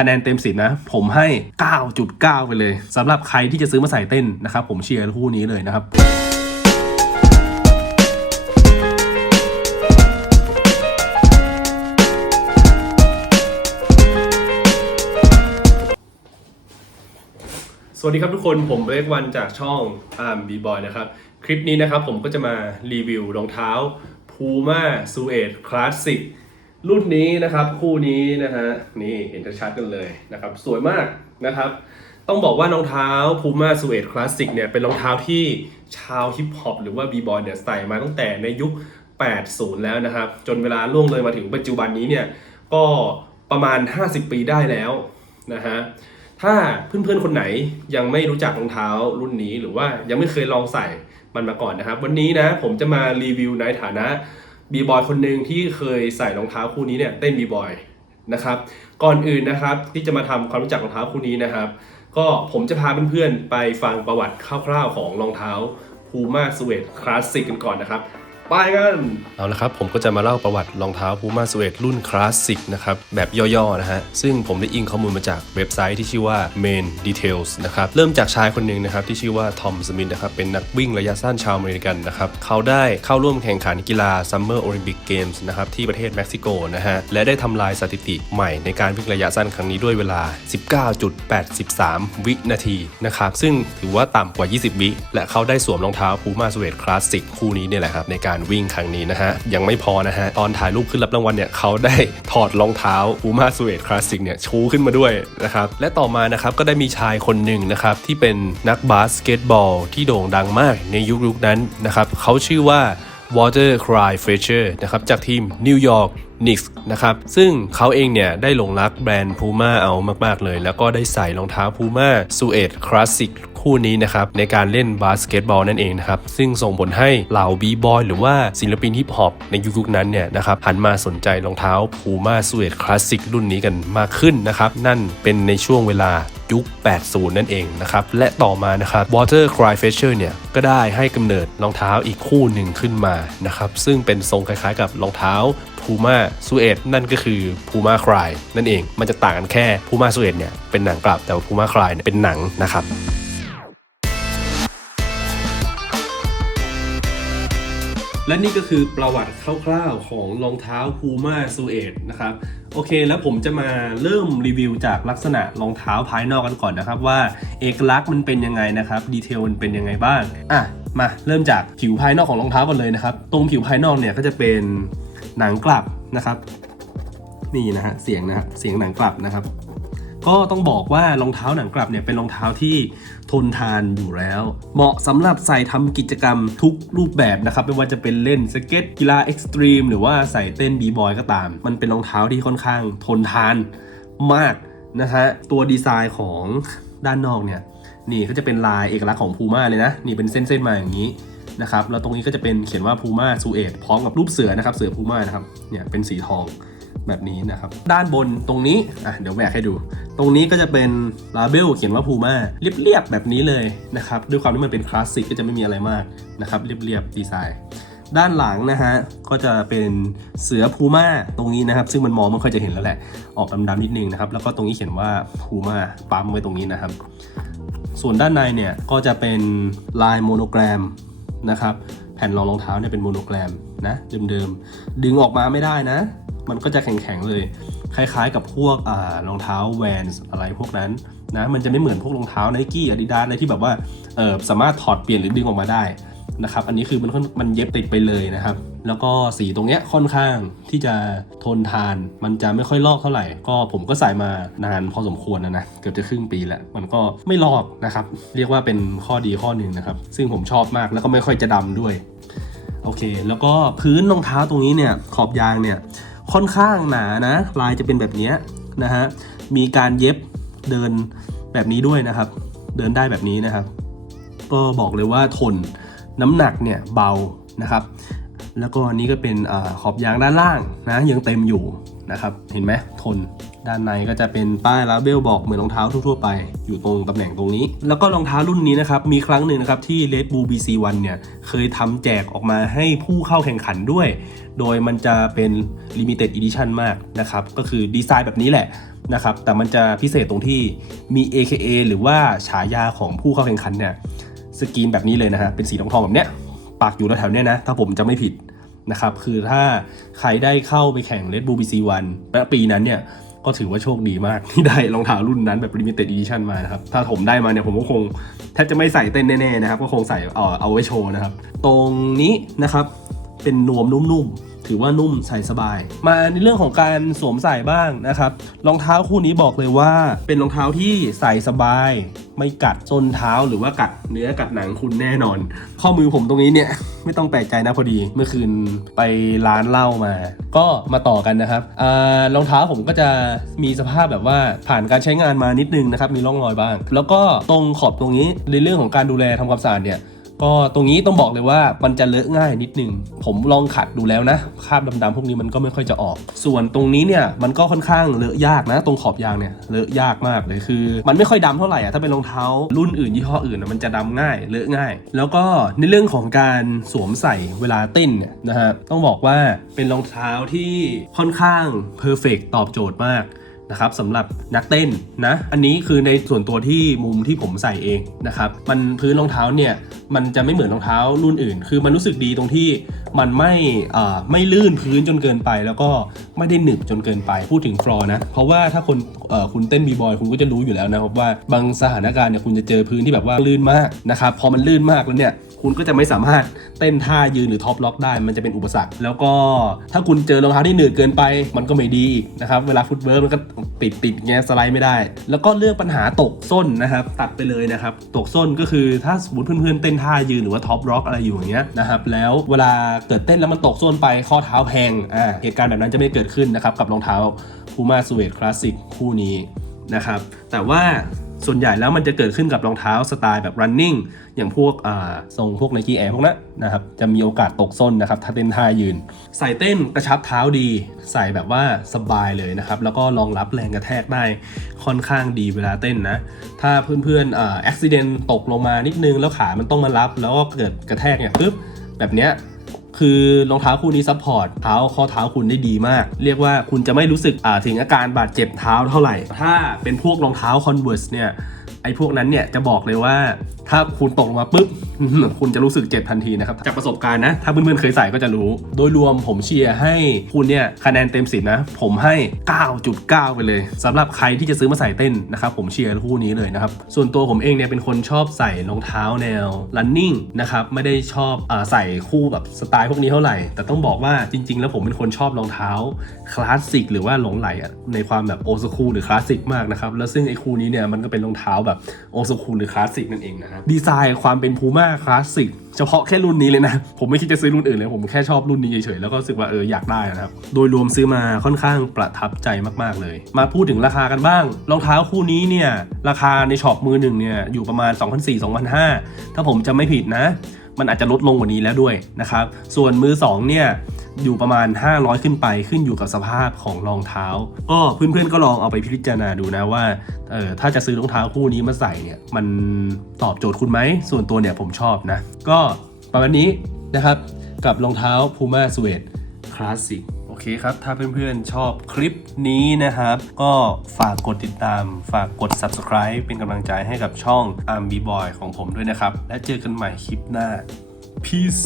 คะแนนเต็ม10นะ ผมให้ 9.9 ไปเลยสำหรับใครที่จะซื้อมาใส่เต้นนะครับ ผมเชียร์คู่นี้เลยนะครับสวัสดีครับทุกคนผมเล็กวันจากช่องอาร์มบีบอยนะครับ คลิปนี้นะครับผมก็จะมารีวิวรองเท้า Puma s u e คลาสสิก รุ่นนี้นะครับคู่นี้นะฮะนี่เห็นชัดกันเลยนะครับสวยมากนะครับ ต้องบอกว่ารองเท้า Puma s u e คลาสสิกเนี่ยเป็นรองเท้าที่ชาวฮิปฮอปหรือว่าบีบอยเนี่ยใส่มาตั้งแต่ในยุค 80 แล้วนะครับ จนเวลาล่วงเลยมาถึงปัจจุบันนี้เนี่ยก็ประมาณ 50 ปีได้แล้วนะฮะถ้าเพื่อนๆคนไหนยังไม่รู้จักรองเท้ารุ่นนี้หรือว่ายังไม่เคยลองใส่มันมาก่อนนะครับ วันนี้นะผมจะมารีวิวในฐานะ บีบอยคนหนึ่งที่เคยใส่รองเท้าคู่นี้เนี่ยเต้นบีบอยนะครับ ก่อนอื่นนะครับที่จะมาทำความรู้จักรองเท้าคู่นี้นะครับ ก็ผมจะพาเพื่อนๆไปฟังประวัติคร่าวๆของรองเท้า Puma s u e คลาสสิกกันก่อนนะครับ ไปกันเอาละครับ ผมก็จะมาเล่าประวัติรองเท้า Puma s u e รุ่นคลาสสิกนะครับ แบบย่อๆนะฮะ ซึ่งผมได้อิงข้อมูลมาจากเว็บไซต์ที่ชื่อว่า Main Details นะครับ เริ่มจากชายคนหนึ่งนะครับ ที่ชื่อว่าทอมสมิธนะครับ เป็นนักวิ่งระยะสั้นชาวอเมริกันนะครับ เขาได้เข้าร่วมแข่งขันกีฬา Summer Olympic Games นะครับ ที่ประเทศเม็กซิโกนะฮะ และได้ทำลายสถิติใหม่ในการวิ่งระยะสั้นครั้งนี้ด้วยเวลา 19.83 วินาทีนะครับซึ่งถือว่าต่ำกว่า 20 วิและเขาได้สวมรองเท้า Puma s u e คลาสสิกคู่นี้เนี่ยแหละครับในการวิ่งครั้งนี้นะฮะ ยังไม่พอนะฮะ ตอนถ่ายรูปขึ้นรับรางวัลเนี่ยเขาได้ถอดรองเท้า Puma s u e คลาสสิกเนี่ยชูขึ้นมาด้วยนะครับ และต่อมานะครับก็ได้มีชายคนหนึ่งนะครับที่เป็นนักบาสเกตบอลที่โด่งดังมากในยุคยุคนั้นนะครับเขาชื่อว่า Water Cry Fletcher นะครับจากทีมนิวยอร์ก นะครับซึ่งเขาเองเนี่ยได้หลงรักแบรนด์ Puma เอามาก ๆ เลย แล้วก็ได้ใส่รองเท้า Puma s u e คลาสสิกคู่นี้นะครับในการเล่นบาสเกตบอลนั่นเองนะครับซึ่งส่งผลให้เหล่าบีบอยหรือว่าศิลปินฮิปฮอปในยุคนั้นเนี่ยนะครับหันมาสนใจรองเท้า Puma s u e คลาสสิกรุ่นนี้กันมากขึ้นนะครับนั่นเป็นในช่วงเวลายุค 80 นั่นเองนะครับ และต่อมานะครับ Water Cry Fletcher เนี่ย ก็ได้ให้กำเนิดรองเท้าอีกคู่หนึ่งขึ้นมานะครับ ซึ่งเป็นทรงคล้ายๆกับรองเท้า Puma s u e นั่นก็คือ Puma Cry นั่นเองมันจะต่างกันแค่ Puma s u e เนี่ยเป็นหนังกลับแต่ว่า Puma Cry เนี่ยเป็นหนังนะครับและนี่ก็คือประวัติคร่าวๆ ของรองเท้า Puma s u e นะครับโอเค แล้วผมจะมาเริ่มรีวิวจากลักษณะรองเท้าภายนอกกันก่อนนะครับ ว่าเอกลักษณ์มันเป็นยังไงนะครับดีเทลมันเป็นยังไงบ้างอะมาเริ่มจากผิวภายนอกของรองเท้ากันเลยนะครับ ตรงผิวภายนอกเนี่ยก็จะเป็น หนังกลับนะครับ นี่นะฮะเสียงนะฮะเสียงหนังกลับนะครับ ก็ต้องบอกว่ารองเท้าหนังกลับเนี่ยเป็นรองเท้าที่ทนทานอยู่แล้ว เหมาะสำหรับใส่ทำกิจกรรมทุกรูปแบบนะครับ ไม่ว่าจะเป็นเล่นสเก็ตกีฬาเอ็กซ์ตรีมหรือว่าใส่เต้นบีบอยก็ตาม มันเป็นรองเท้าที่ค่อนข้างทนทานมากนะฮะตัวดีไซน์ของด้านนอกเนี่ยนี่ก็จะเป็นลายเอกลักษณ์ของพูม่าเลยนะ นี่เป็นเส้นๆมาอย่างนี้ นะครับแล้วตรงนี้ก็จะเป็นเขียนว่าพูม่าซูเอตพร้อมกับรูปเสือนะครับเสือพูม่านะครับเนี่ยเป็นสีทองแบบนี้นะครับด้านบนตรงนี้อะเดี๋ยวแหวกให้ดู ตรงนี้ก็จะเป็นลาเบลเขียนว่าพูม่าเรียบๆแบบนี้เลยนะครับด้วยความที่มันเป็นคลาสสิกก็จะไม่มีอะไรมากนะครับเรียบๆดีไซน์ด้านหลังนะฮะก็จะเป็นเสือพูม่าตรงนี้นะครับ ซึ่งมันมองไม่ค่อยจะเห็นแล้วแหละ ออกดำๆนิดนึงนะครับแล้วก็ตรงนี้เขียนว่าพูม่าปั๊มไว้ตรงนี้นะครับ ส่วนด้านในเนี่ยก็จะเป็นลายโมโนแกรม นะครับ แผ่นรองรองเท้าเนี่ยเป็นโมโนแกรมนะเดิมๆ ดึงออกมาไม่ได้นะ มันก็จะแข็งๆเลย คล้ายๆกับพวกอ่ารองเท้าแวนส์อะไรพวกนั้นนะ มันจะไม่เหมือนพวกรองเท้าไนกี้อาดิดาสอะไรที่แบบว่าเออสามารถถอดเปลี่ยนหรือดึงออกมาได้นะครับ อันนี้คือมันมันเย็บติดไปเลยนะครับ แล้วก็สีตรงเนี้ยค่อนข้างที่จะทนทาน มันจะไม่ค่อยลอกเท่าไหร่ ก็ผมก็ใส่มานานพอสมควรนะนะเกือบจะครึ่งปีแล้ว มันก็ไม่ลอกนะครับ เรียกว่าเป็นข้อดีข้อหนึ่งนะครับ ซึ่งผมชอบมากแล้วก็ไม่ค่อยจะดำด้วย โอเค แล้วก็พื้นรองเท้าตรงนี้เนี่ยขอบยางเนี่ยค่อนข้างหนานะ ลายจะเป็นแบบนี้นะฮะมีการเย็บเดินแบบนี้ด้วยนะครับ เดินได้แบบนี้นะครับ ก็บอกเลยว่าทนน้ำหนักเนี่ยเบานะครับ แล้วก็อันนี้ก็เป็นอขอบยางด้านล่างนะยังเต็มอยู่นะครับ เห็นไหมทน ด้านในก็จะเป็นป้ายลาเบลบอกเหมือนรองเท้าทั่วๆไปอยู่ตรงตำแหน่งตรงนี้ แล้วก็รองเท้ารุ่นนี้นะครับ มีครั้งหนึ่งนะครับที่ Red Bull BC1 เนี่ยเคยทำแจกออกมาให้ผู้เข้าแข่งขันด้วย โดยมันจะเป็น Limited Edition มากนะครับ ก็คือดีไซน์แบบนี้แหละนะครับ แต่มันจะพิเศษตรงที่มี AKA หรือว่าฉายาของผู้เข้าแข่งขันเนี่ยสกรีนแบบนี้เลยนะฮะเป็นสีทองๆแบบเนี้ยปักอยู่แถวๆเนี้ยนะ ถ้าผมจะไม่ผิด นะครับ คือถ้าใครได้เข้าไปแข่ง Red Bull BC1 และปีนั้นเนี่ยก็ถือว่าโชคดีมากที่ได้รองเท้ารุ่นนั้นแบบ Limited Edition มานะครับ ถ้าผมได้มาเนี่ยผมก็คงแทบจะไม่ใส่เต้นแน่ๆนะครับ ก็คงใส่เอาเอาไว้โชว์นะครับ ตรงนี้นะครับเป็นนวมนุ่มๆ ถือว่านุ่มใส่สบาย มาในเรื่องของการสวมใส่บ้างนะครับรองเท้าคู่นี้บอกเลยว่า เป็นรองเท้าที่ใส่สบาย ไม่กัดส้นเท้าหรือว่ากัดเนื้อกัดหนังคุณแน่นอน ข้อมือผมตรงนี้เนี่ยไม่ต้องแปลกใจนะพอดีเมื่อคืนไปร้านเหล้ามา ก็มาต่อกันนะครับอารองเท้าผมก็จะมีสภาพแบบว่าผ่านการใช้งานมานิดนึงนะครับมีร่องรอยบ้าง แล้วก็ตรงขอบตรงนี้ในเรื่องของการดูแลทำความสะอาดเนี่ย ก็ตรงนี้ต้องบอกเลยว่ามันจะเลอะง่ายนิดนึง ผมลองขัดดูแล้วนะคราบดำๆพวกนี้มันก็ไม่ค่อยจะออก ส่วนตรงนี้เนี่ยมันก็ค่อนข้างเลอะยากนะ ตรงขอบยางเนี่ยเลอะยากมากเลยคือ มันไม่ค่อยดำเท่าไหร่อะถ้าเป็นรองเท้ารุ่นอื่นยี่ห้ออื่นอะมันจะดำง่ายเลอะง่าย แล้วก็ในเรื่องของการสวมใส่เวลาเต้นเนี่ยนะฮะต้องบอกว่าเป็นรองเท้าที่ค่อนข้างเพอร์เฟกตอบโจทย์มาก นะครับสำหรับนักเต้นนะอันนี้คือในส่วนตัวที่มุมที่ผมใส่เองนะครับมันพื้นรองเท้าเนี่ยมันจะไม่เหมือนรองเท้ารุ่นอื่น คือมันรู้สึกดีตรงที่ มันไม่ไม่ลื่นพื้นจนเกินไป แล้วก็ไม่ได้หนึบจนเกินไปพูดถึงฟลอร์นะ เพราะว่าถ้าคนคุณเต้นบีบอยคุณก็จะรู้อยู่แล้วนะครับว่าบางสถานการณ์เนี่ยคุณจะเจอพื้นที่แบบว่าลื่นมากนะครับพอมันลื่นมากแล้วเนี่ยคุณก็จะไม่สามารถเต้นท่ายืนหรือท็อปล็อกได้ มันจะเป็นอุปสรรค แล้วก็ถ้าคุณเจอรองเท้าที่หนืดเกินไป มันก็ไม่ดีนะครับ เวลาฟุตเวิร์กมันก็ติดติดเงี้ยสไลด์ไม่ได้ แล้วก็เรื่องปัญหาตกส้นนะครับ ตัดไปเลยนะครับ ตกส้นก็คือถ้าสมมติเพื่อนๆเต้นท่ายืนหรือว่าท็อปล็อกอะไรอยู่อย่างเงี้ยนะครับ แล้วเวลาเกิดเต้นแล้วมันตกส้นไปข้อเท้าแพงอ่าเหตุการณ์แบบนั้นจะไม่เกิดขึ้นนะครับกับรองเท้า Puma Suede Classic คู่นี้นะครับแต่ว่าส่วนใหญ่แล้วมันจะเกิดขึ้นกับรองเท้าสไตล์แบบ running อย่างพวกอ่าทรงพวก Nike Air พวกนั้นนะครับ จะมีโอกาสตกส้นนะครับ ถ้าเต้นท่ายืน ใส่เต้นกระชับเท้าดี ใส่แบบว่าสบายเลยนะครับ แล้วก็รองรับแรงกระแทกได้ค่อนข้างดีเวลาเต้นนะ ถ้าเพื่อนๆอ่า accident ตกลงมานิดนึงแล้วขามันต้องมารับ แล้วก็เกิดกระแทกเนี่ยปึ๊บแบบเนี้ย คือรองเท้าคู่นี้ซัพพอร์ตเท้าข้อเท้าคุณได้ดีมาก เรียกว่าคุณจะไม่รู้สึกถึงอาการบาดเจ็บเท้าเท่าไหร่ ถ้าเป็นพวกรองเท้า Converse เนี่ยไอ้พวกนั้นเนี่ยจะบอกเลยว่า ถ้าคุณตกลงมาปุ๊บ คุณจะรู้สึกเจ็บทันทีนะครับ จากประสบการณ์นะ ถ้าเพื่อนๆเคยใส่ก็จะรู้ โดยรวมผมเชียร์ให้คุณเนี่ยคะแนนเต็ม10นะ ผมให้ 9.9 ไปเลยสำหรับใครที่จะซื้อมาใส่เต้นนะครับ ผมเชียร์คู่นี้เลยนะครับ ส่วนตัวผมเองเนี่ยเป็นคนชอบใส่รองเท้าแนว running นะครับ ไม่ได้ชอบอใส่คู่แบบสไตล์พวกนี้เท่าไหร่ แต่ต้องบอกว่าจริง ๆ แล้วผมเป็นคนชอบรองเท้าคลาสสิกหรือว่าหลงไหลในความแบบโอ o คูหรือคลาสสิกมากนะครับ แล้วซึ่งไอ้คู่นี้เนี่ยมันก็เป็นรองเท้าแบบโอ o คูหรือคลาสสิกนั่นเองนะครับดีไซน์ความเป็นพูม่าคลาสสิกเฉพาะแค่รุ่นนี้เลยนะ ผมไม่คิดจะซื้อรุ่นอื่นเลย ผมแค่ชอบรุ่นนี้เฉยๆ แล้วก็รู้สึกว่าเอออยากได้นะครับ โดยรวมซื้อมาค่อนข้างประทับใจมากๆเลย มาพูดถึงราคากันบ้าง รองเท้าคู่นี้เนี่ย ราคาในช็อปมือหนึ่งเนี่ยอยู่ประมาณ 2,400-2,500 ถ้าผมจะไม่ผิดนะ มันอาจจะลดลงกว่านี้แล้วด้วยนะครับ ส่วนมือ2เนี่ย อยู่ประมาณ 500 ขึ้นไปขึ้นอยู่กับสภาพของรองเท้า ก็เพื่อนๆก็ลองเอาไปพิจารณาดูนะว่าเออถ้าจะซื้อรองเท้าคู่นี้มาใส่เนี่ยมันตอบโจทย์คุณไหม ส่วนตัวเนี่ยผมชอบนะ ก็ประมาณนี้นะครับกับรองเท้า Puma Suede Classic โอเคครับ ถ้าเพื่อนๆชอบคลิปนี้นะครับ ก็ฝากกดติดตาม ฝากกด subscribe เป็นกำลังใจให้กับช่อง Arm B Boy ของผมด้วยนะครับ และเจอกันใหม่คลิปหน้า peace